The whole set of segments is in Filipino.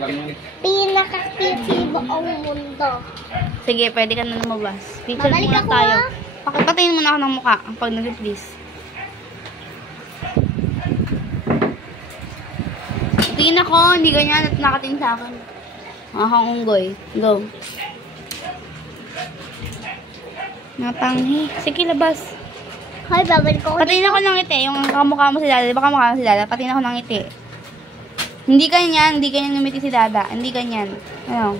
lang yun. Pinaka-cute sa buong mundo. Sige, pwede ka na lumabas. Picture Babalik muna ako, tayo. ah. Pakipatayin mo na ako ng mukha pag nag-please. Tingin ako, hindi ganyan at nakatingin sa akin. Akong unggoy. Go. Natanghi. Sige, labas. Hoy, babalik ako. Patingin ako ng ngiti. Yung kamukha mo si Dada. Baka mukha mo si Dada. Patingin ako ng ngiti. Hindi ganyan ngumiti si Dada. Hindi ganyan. Ano?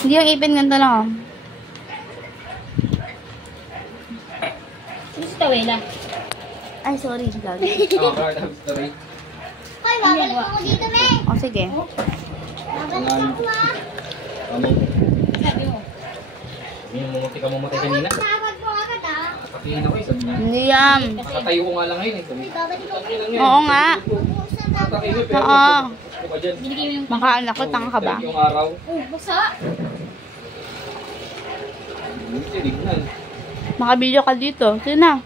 Hindi yung ipin ganito lang. Oh. Ano si Tawela? Ay, sorry. Vlog. Right, I'm sorry. Hoy, babalik ako dito, me. O, sige. Babalik ako, ah. Ano? Sabi mo. Yung mamatay kanina. Tawag mo agad, ah. Patingin ako eh. Sabi niya. Hindi yan. Nakatayo ko nga lang ngayon eh. Hoy, babalik ako. Oo nga. Nakatayo pero Oo. ako pa dyan. Binigay mo yung... Makaanak ko, tanga ka ba? Yung araw. Oh, basa! Hindi tinignan. Makabidyo ka dito. Sige na.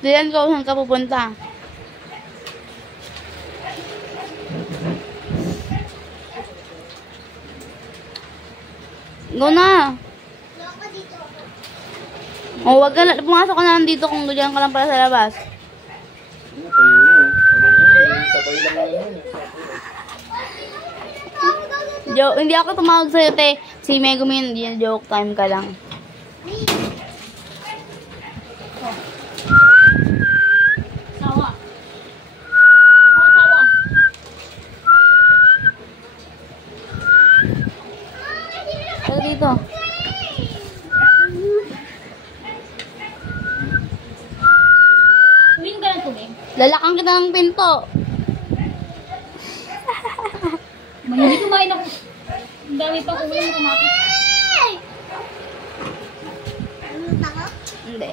Diyan ka, saan ka pupunta? Go na. Loko dito. O, wag ka na. Pumasok ka na lang dito kung diyan ka lang para sa labas. Ano, tayo na oh. Sabay lang na yun eh. Hindi ako tumawag sa'yo, te. Si Megumin, hindi joke time ka lang. Sawa. Oh, sawa. Tara dito. Uminom ka ng tubig. Lalakang kita ng pinto. Hindi kumain ako. Ang dami pang ulam na kumain. Ano ako? Hindi.